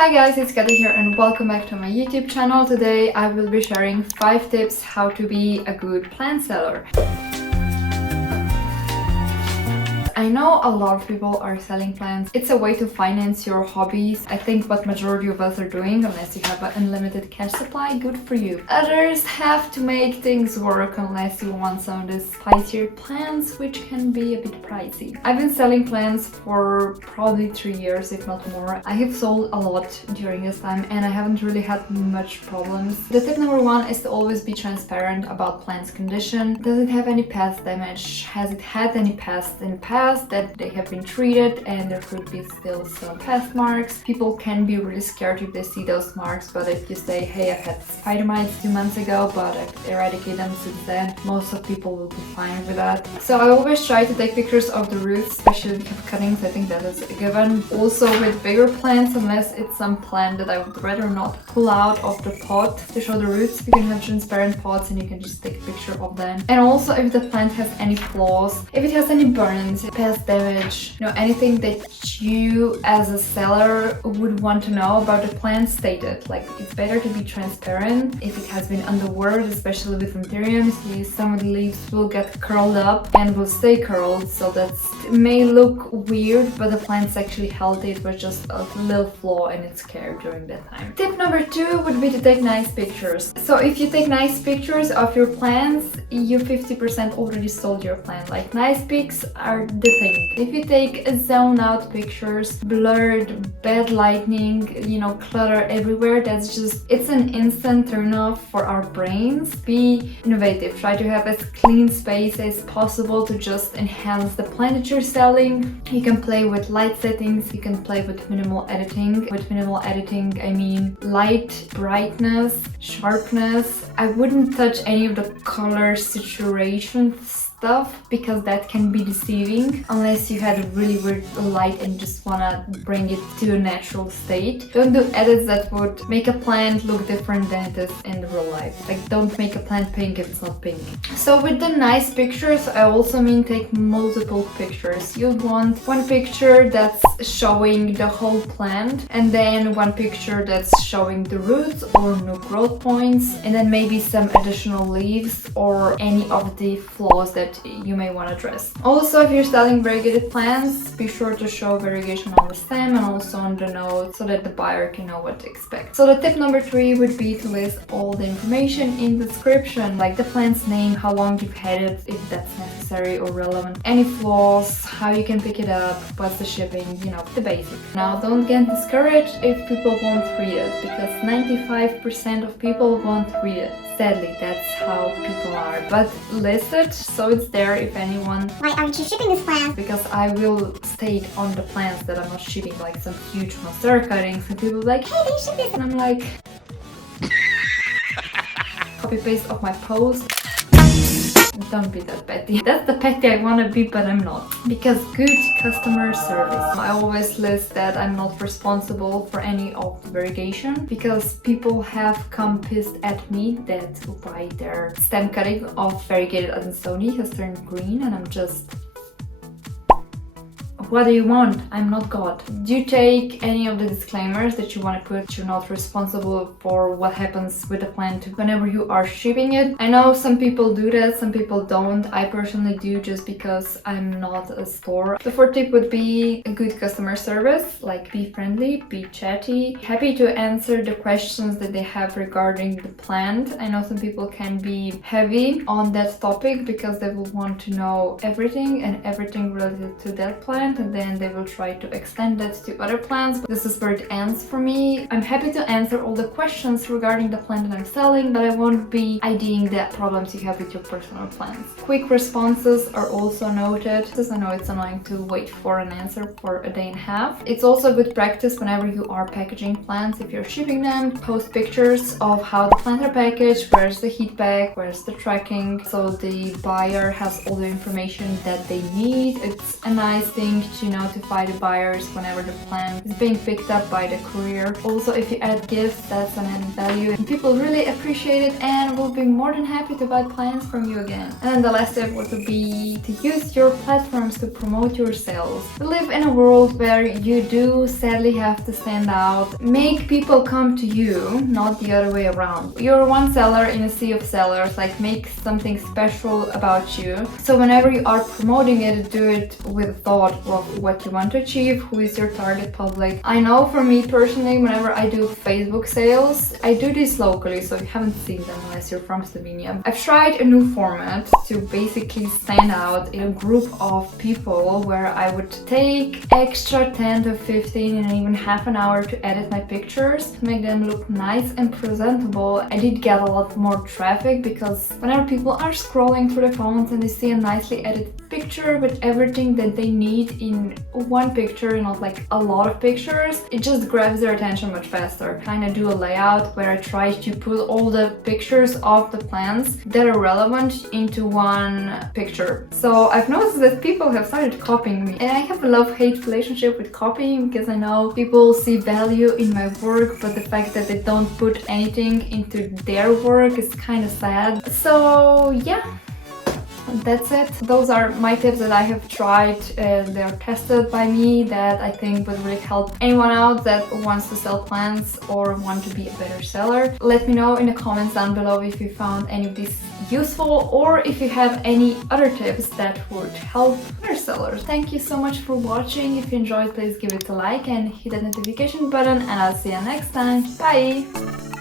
Hi guys, it's Kati here and welcome back to my YouTube channel. Today I will be sharing 5 tips how to be a good plant seller. I know a lot of people are selling plants. It's a way to finance your hobbies. I think what majority of us are doing, unless you have an unlimited cash supply, good for you. Others have to make things work unless you want some of the spicier plants, which can be a bit pricey. I've been selling plants for probably 3 years, if not more. I have sold a lot during this time and I haven't really had much problems. The tip number 1 is to always be transparent about plant's condition. Does it have any pest damage? Has it had any pests in the past that they have been treated and there could be still some pest marks? People can be really scared if they see those marks, but if you say, hey, I had spider mites 2 months ago but I've eradicated them since then, most of people will be fine with that. So I always try to take pictures of the roots, especially with cuttings. I think that is a given. Also with bigger plants, unless it's some plant that I would rather not pull out of the pot to show the roots, you can have transparent pots and you can just take a picture of them. And also if the plant has any flaws, if it has any burns, pest damage, anything that you as a seller would want to know about the plant, state it. Like, it's better to be transparent. If it has been underwater, especially with anthuriums, some of the leaves will get curled up and will stay curled, so that it may look weird, but the plant's actually healthy. It was just a little flaw in its care during that time. Tip number 2 would be to take nice pictures. So if you take nice pictures of your plants, you 50% already sold your plant. Like, nice pics are the thing. If you take zone out pictures, blurred, bad lighting, clutter everywhere, it's an instant turn off for our brains. Be innovative. Try to have as clean space as possible to just enhance the plant that you're selling. You can play with light settings, you can play with minimal editing. With minimal editing, I mean light, brightness, sharpness. I wouldn't touch any of the color saturation stuff because that can be deceiving unless you had a really weird light and just wanna bring it to a natural state. Don't do edits that would make a plant look different than it is in real life. Like, don't make a plant pink if it's not pink. So with the nice pictures, I also mean take multiple pictures. You want one picture that's showing the whole plant, and then one picture that's showing the roots or new growth points, and then maybe some additional leaves or any of the flaws that you may want to address. Also, if you're selling variegated plants, be sure to show variegation on the stem and also on the node so that the buyer can know what to expect. So the tip number 3 would be to list all the information in the description, like the plant's name, how long you've had it, if that's necessary or relevant, any flaws, how you can pick it up, what's the shipping, the basics. Now, don't get discouraged if people won't read it, because 95% of people won't read it. Sadly, that's how people are. But list it so it's there if anyone. Why aren't you shipping this plant? Because I will state on the plants that I'm not shipping, like some huge monstera cuttings, and people are like, hey, they ship this, and I'm like, copy paste of my post. Don't be that petty. That's the petty I want to be, but I'm not. Because good customer service. I always list that I'm not responsible for any of the variegation, because people have come pissed at me that why their stem cutting of variegated adansoniia has turned green, and I'm just... What do you want? I'm not God. Do you take any of the disclaimers that you want to put? You're not responsible for what happens with the plant whenever you are shipping it. I know some people do that, some people don't. I personally do, just because I'm not a store. The 4th tip would be a good customer service. Like, be friendly, be chatty, happy to answer the questions that they have regarding the plant. I know some people can be heavy on that topic because they will want to know everything and everything related to that plant, and then they will try to extend that to other plants. This is where it ends for me. I'm happy to answer all the questions regarding the plant that I'm selling, but I won't be IDing the problems you have with your personal plants. Quick responses are also noted, because I know it's annoying to wait for an answer for a day and a half. It's also good practice whenever you are packaging plants. If you're shipping them, post pictures of how the plants are packaged, where's the heat bag, where's the tracking, so the buyer has all the information that they need. It's a nice thing to notify the buyers whenever the plant is being picked up by the courier. Also, if you add gifts, that's an added value and people really appreciate it and will be more than happy to buy plants from you again. And then the last step would be to use your platforms to promote your sales. We live in a world where you do sadly have to stand out, make people come to you, not the other way around. You're one seller in a sea of sellers, like make something special about you. So whenever you are promoting it, do it with thought of what you want to achieve, who is your target public. I know for me personally, whenever I do Facebook sales, I do this locally, so you haven't seen them unless you're from Slovenia. I've tried a new format to basically stand out in a group of people where I would take extra 10 to 15 and even half an hour to edit my pictures to make them look nice and presentable. I did get a lot more traffic because whenever people are scrolling through the phones and they see a nicely edited picture with everything that they need in one picture, not like a lot of pictures, it just grabs their attention much faster. Kind of do a layout where I try to put all the pictures of the plants that are relevant into one picture. So I've noticed that people have started copying me, and I have a love-hate relationship with copying because I know people see value in my work, but the fact that they don't put anything into their work is kind of sad. So yeah, that's it. Those are my tips that I have tried. They are tested by me, that I think would really help anyone out that wants to sell plants or want to be a better seller. Let me know in the comments down below if you found any of these useful or if you have any other tips that would help other sellers. Thank you so much for watching. If you enjoyed, please give it a like and hit that notification button, and I'll see you next time. Bye!